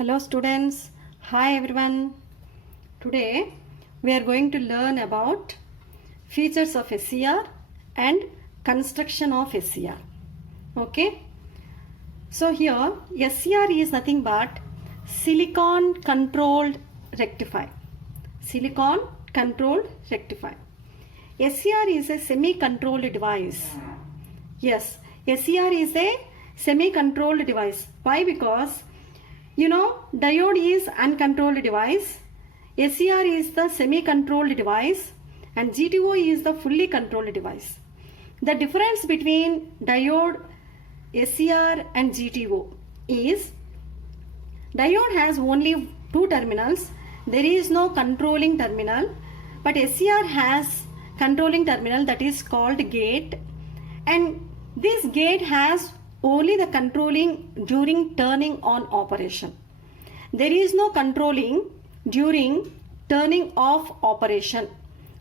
Hello students, hi everyone. Today we are going to learn about features of SCR and construction of SCR. Okay, so here SCR is nothing but silicon controlled rectifier. Silicon controlled rectifier. SCR is a semi-controlled device. Yes, SCR is a semi-controlled device. Why? Because diode is uncontrolled device, SCR is the semi-controlled device, and GTO is the fully controlled device. The difference between diode, SCR and GTO is diode has only two terminals. There is no controlling terminal, but SCR has controlling terminal, that is called gate, and this gate has only the controlling during turning on operation. There is no controlling during turning off operation.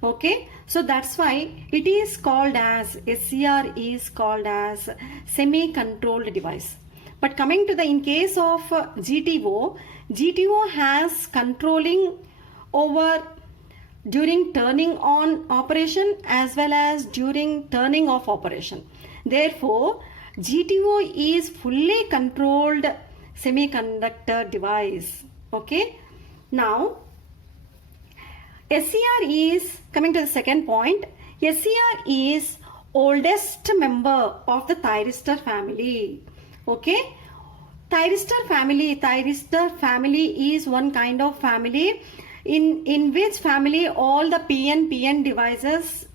Okay, so that's why it is called as SCR is called as semi-controlled device. But coming to the in case of GTO has controlling over during turning on operation as well as during turning off operation. Therefore, GTO is fully controlled semiconductor device. Okay, now SCR is, coming to the second point, SCR is oldest member of the thyristor family. Okay, thyristor family is one kind of family in which family all the PN devices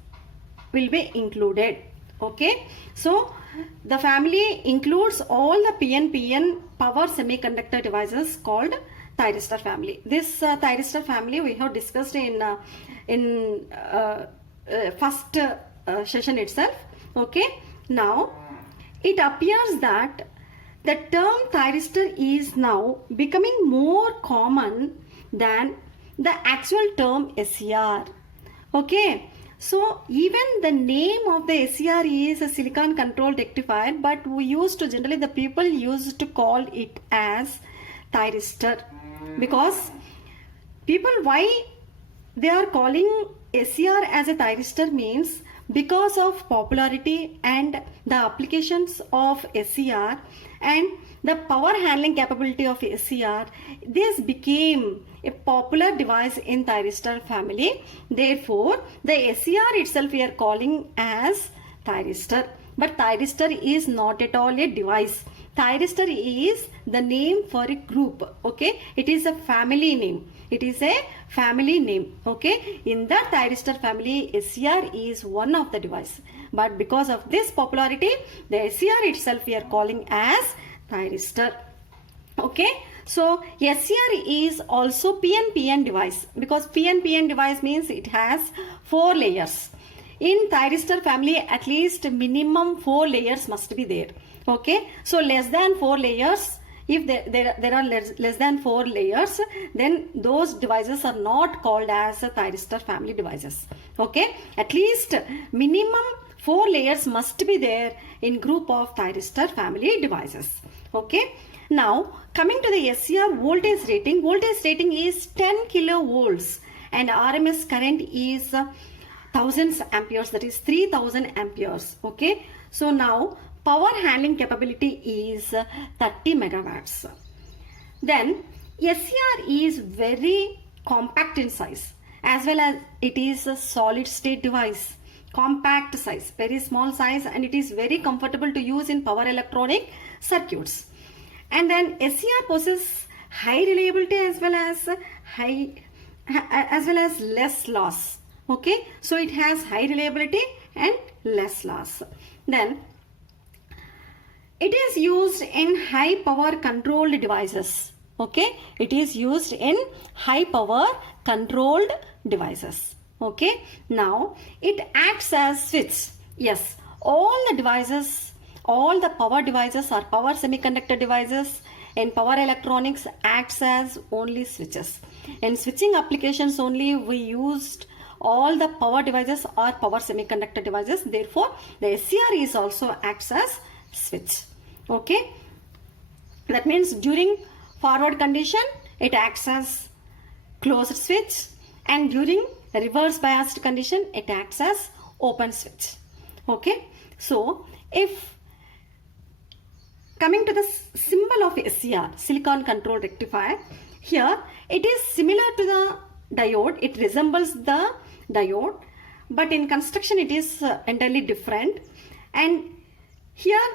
will be included. Okay, so the family includes all the PN power semiconductor devices called thyristor family. This thyristor family we have discussed in first session itself. Okay, now it appears that the term thyristor is now becoming more common than the actual term SCR. Okay, so even the name of the SCR is a silicon controlled rectifier, but we used to generally the people used to call it as thyristor, because people, why they are calling SCR as a thyristor means because of popularity and the applications of SCR and the power handling capability of SCR, this became a popular device in thyristor family. Therefore, the SCR itself we are calling as thyristor. But thyristor is not at all a device. Thyristor is the name for a group. Okay, it is a family name. It is a family name. Okay, in the thyristor family, SCR is one of the device. But because of this popularity, the SCR itself we are calling as thyristor. Okay, so SCR is also PN device, because PN device means it has 4 layers. In thyristor family, at least minimum 4 layers must be there. Okay, so less than 4 layers, if there are less than 4 layers, then those devices are not called as thyristor family devices. Okay, at least minimum 4 layers must be there in group of thyristor family devices. Okay, now coming to the SCR voltage rating is 10 kilovolts and RMS current is thousands amperes, that is 3000 amperes. Okay, so now power handling capability is 30 megawatts. Then SCR is very compact in size, as well as it is a solid state device. Compact size, very small size, and it is very comfortable to use in power electronic circuits. And then SCR possesses high reliability as well as less loss. Okay, so it has high reliability and less loss. Then it is used in high power controlled devices. Okay, it is used in high power controlled devices. Okay, now it acts as switch. Yes, all the devices, all the power devices are power semiconductor devices. In power electronics acts as only switches. In switching applications only we used all the power devices are power semiconductor devices. Therefore, the SCR is also acts as switch. Okay, that means during forward condition, it acts as closed switch, and during reverse biased condition, it acts as open switch. Okay, so if coming to the symbol of SCR, silicon control rectifier, here it is similar to the diode, it resembles the diode, but in construction it is entirely different. And here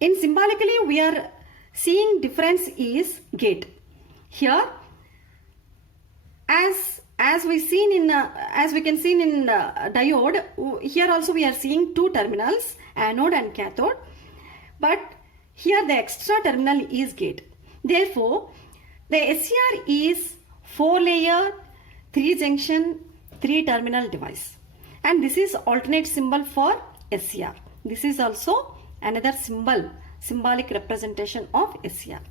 in symbolically we are seeing difference is gate. Here as we can see in diode, here also we are seeing two terminals, anode and cathode, but here the extra terminal is gate. Therefore the SCR is 4-layer 3-junction 3-terminal device, and this is alternate symbol for SCR. This is also another symbolic representation of SCR.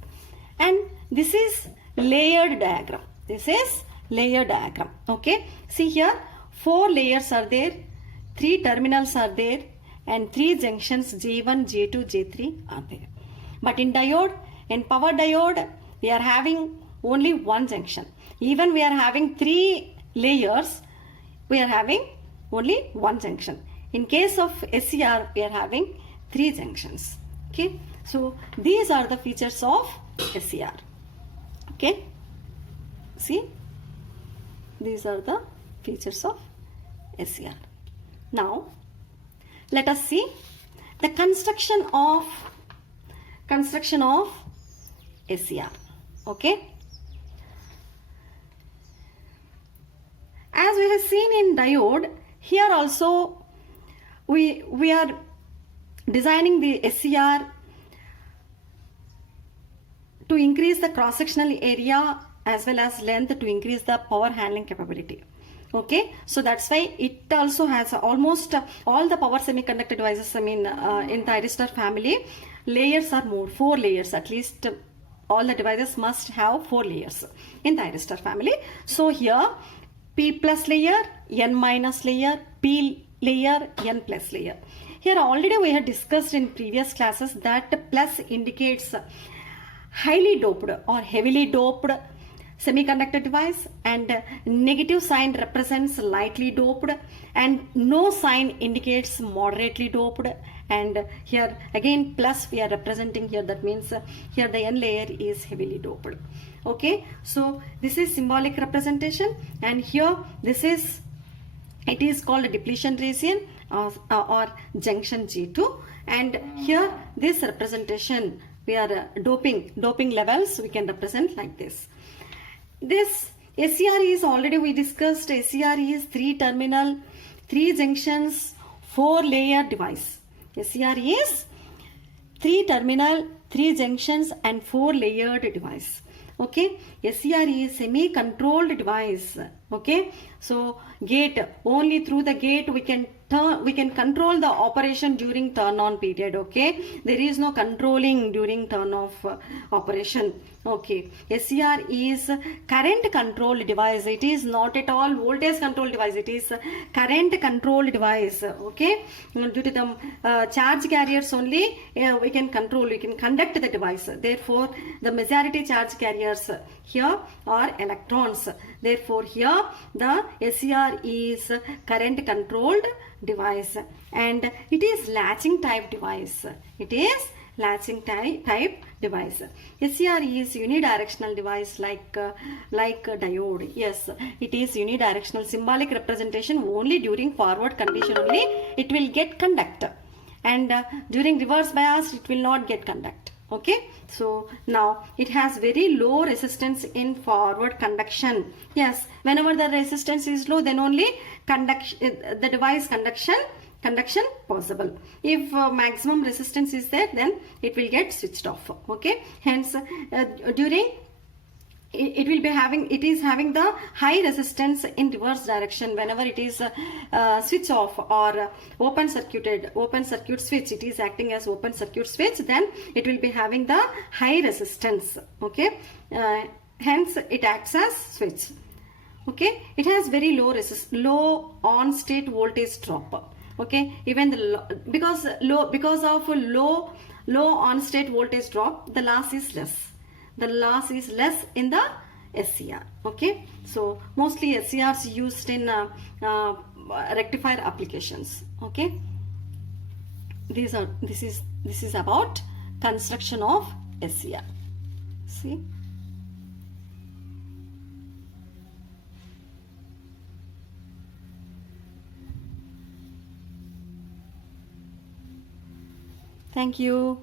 And this is layered diagram. This is layer diagram. Okay, see here 4 layers are there, 3 terminals are there, and 3 junctions J1, J2, J3 are there. But in diode, in power diode, we are having only 1 junction. Even we are having 3 layers, we are having only 1 junction. In case of SCR, we are having 3 junctions. Okay, so these are the features of SCR. Okay, see, these are the features of SCR. Now let us see the construction of SCR. Okay, as we have seen in diode, here also we are designing the SCR to increase the cross-sectional area as well as length to increase the power handling capability. Okay, so that's why it also has almost all the power semiconductor devices, I mean in thyristor family, layers are more, 4 layers at least. All the devices must have 4 layers in thyristor family. So here P plus layer, N minus layer, P layer, N plus layer. Here already we have discussed in previous classes that plus indicates highly doped or heavily doped semiconductor device, and negative sign represents lightly doped, and no sign indicates moderately doped. And here again plus we are representing here, that means here the N layer is heavily doped. Okay, so this is symbolic representation, and here this is, it is called a depletion region or junction G2, and here this representation we are doping levels we can represent like this. This SCR is already we discussed, SCR is 3-terminal 3 junctions 4-layer device. SCR is 3-terminal 3 junctions and 4-layered device. Okay, SCR is semi-controlled device. Okay, so gate, only through the gate we can control the operation during turn on period. Okay, there is no controlling during turn off operation. Okay, SCR is current control device. It is not at all voltage control device. It is current control device. Okay, due to the charge carriers only we can control, we can conduct the device. Therefore the majority charge carriers here are electrons. Therefore here the SCR is current controlled device, and it is latching type device. It is latching type device. SCR is unidirectional device like diode. Yes, it is unidirectional. Symbolic representation only during forward condition only it will get conduct, and during reverse bias it will not get conduct. Okay, so now it has very low resistance in forward conduction. Yes, whenever the resistance is low, then only the device conduction possible. If maximum resistance is there, then it will get switched off. Okay, hence during it will be having, it is having the high resistance in reverse direction. Whenever it is switch off or open circuit switch, it is acting as open circuit switch, then it will be having the high resistance. Okay, hence it acts as switch. Okay, it has very low on state voltage drop. Okay, even the because of low on state voltage drop, the loss is less. the loss is less in the SCR. Okay, so mostly SCRs used in rectifier applications. Okay, this is about construction of SCR. See. Thank you.